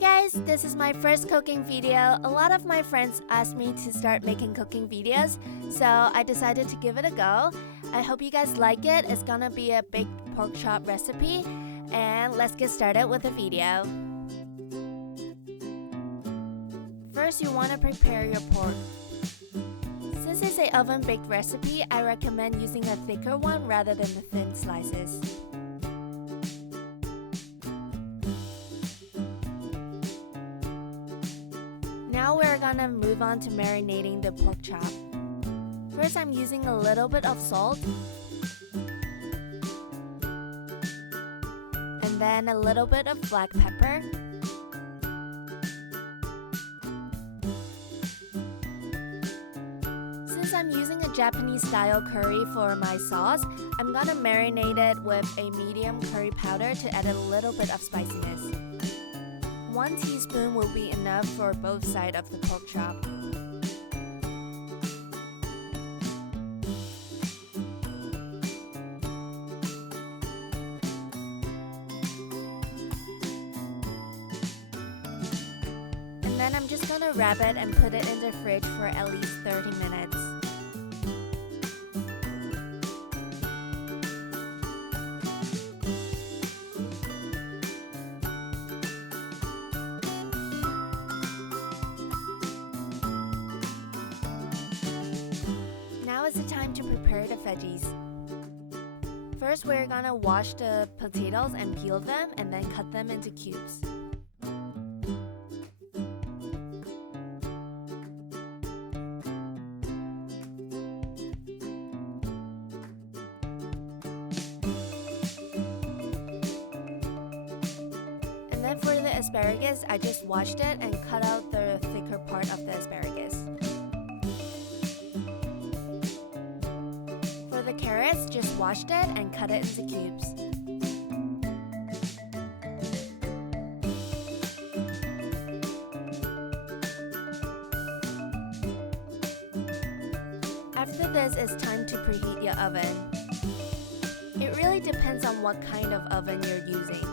guys, this is my first cooking video. A lot of my friends asked me to start making cooking videos, so I decided to give it a go. I hope you guys like it. It's gonna be a baked pork chop recipe, and let's get started with the video. First, you want to prepare your pork. Since it's an oven-baked recipe, I recommend using a thicker one rather than the thin slices. Now we're gonna move on to marinating the pork chop. First, I'm using a little bit of salt, and then a little bit of black pepper, since I'm using a Japanese style curry for my sauce, I'm gonna marinate it with a medium curry powder to add a little bit of spiciness. 1 teaspoon will be enough for both sides of the pork chop. And then I'm just gonna wrap it and put it in the fridge for at least 30 minutes. Now is the time to prepare the veggies. First, we're gonna wash the potatoes and peel them and then cut them into cubes. And then for the asparagus, I just washed it and cut out the thicker part of the asparagus. For the carrots, just washed it and cut it into cubes. After this, it's time to preheat your oven. It really depends on what kind of oven you're using.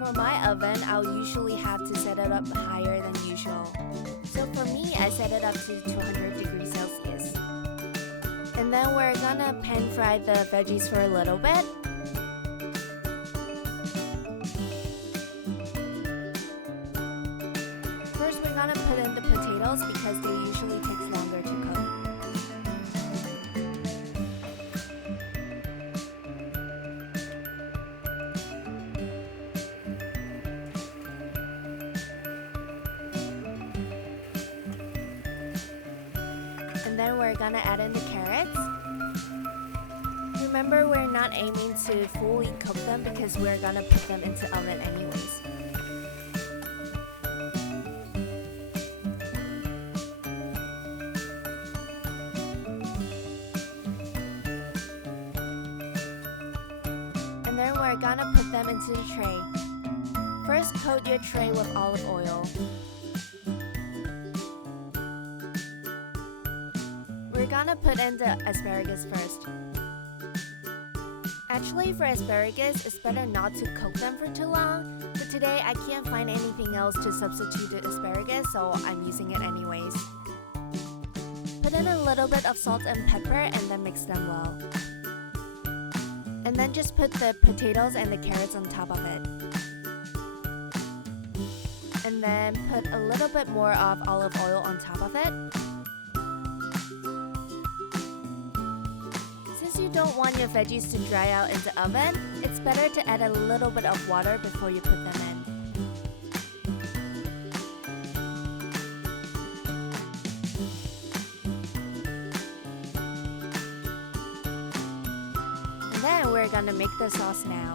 For my oven, I'll usually have to set it up higher than usual. So for me, I set it up to 200 degrees Celsius. And then we're gonna pan fry the veggies for a little bit. First, we're gonna put in the potatoes because they usually take longer to cook. And then we're gonna add in the carrots. Remember, we're not aiming to fully cook them because we're gonna put them into oven anyways. And then we're gonna put them into the tray. First, coat your tray with olive oil. We're gonna put in the asparagus first. Actually, for asparagus, it's better not to cook them for too long, but today I can't find anything else to substitute the asparagus, so I'm using it anyways. Put in a little bit of salt and pepper and then mix them well. And then just put the potatoes and the carrots on top of it. And then put a little bit more of olive oil on top of it. Since you don't want your veggies to dry out in the oven, it's better to add a little bit of water before you put them in. And then we're gonna make the sauce now.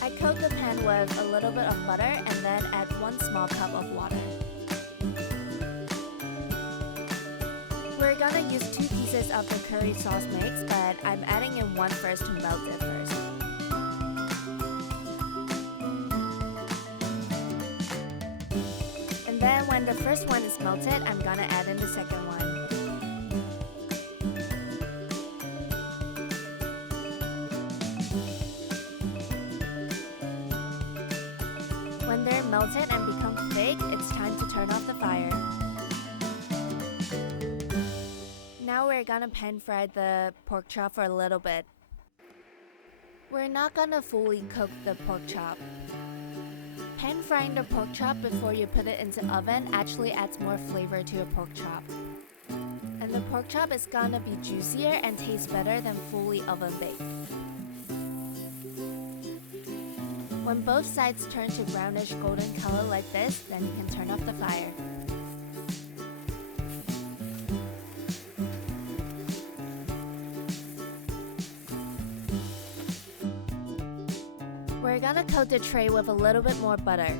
I coat the pan with a little bit of butter and then add 1 small cup of water. We're gonna use 2 pieces of the curry sauce mix, but I'm adding in 1 first to melt it first. And then when the first one is melted, I'm gonna add in the second one. melted and become thick, it's time to turn off the fire. Now we're gonna pan fry the pork chop for a little bit. We're not gonna fully cook the pork chop. Pan frying the pork chop before you put it into oven actually adds more flavor to your pork chop. And the pork chop is gonna be juicier and taste better than fully oven baked. When both sides turn to brownish golden color like this, then you can turn off the fire. We're gonna coat the tray with a little bit more butter.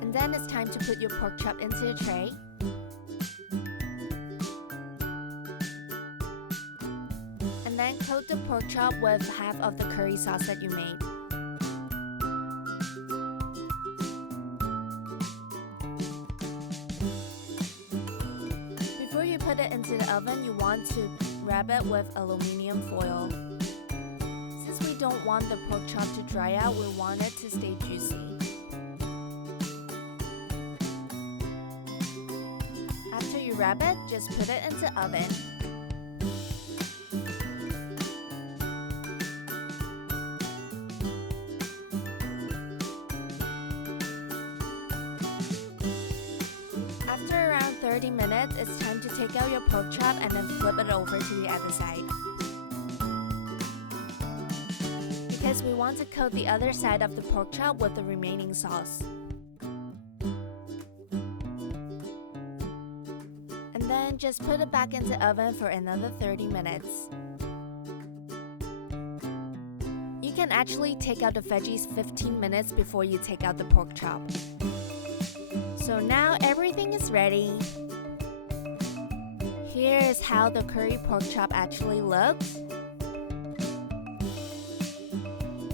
And then it's time to put your pork chop into the tray. And then coat the pork chop with half of the curry sauce that you made. Before you put it into the oven, you want to wrap it with aluminum foil. Since we don't want the pork chop to dry out, we want it to stay juicy. After you wrap it, just put it into the oven. After around 30 minutes, it's time to take out your pork chop and then flip it over to the other side. Because we want to coat the other side of the pork chop with the remaining sauce. And then just put it back into the oven for another 30 minutes. You can actually take out the veggies 15 minutes before you take out the pork chop. So now everything is ready. Here is how the curry pork chop actually looks.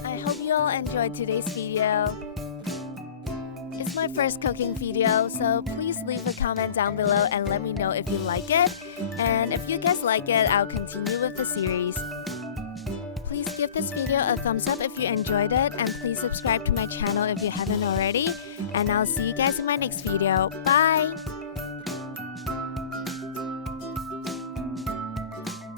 I hope you all enjoyed today's video. It's my first cooking video, so please leave a comment down below and let me know if you like it. And if you guys like it, I'll continue with the series. Please give this video a thumbs up if you enjoyed it, and please subscribe to my channel if you haven't already. And I'll see you guys in my next video. Bye!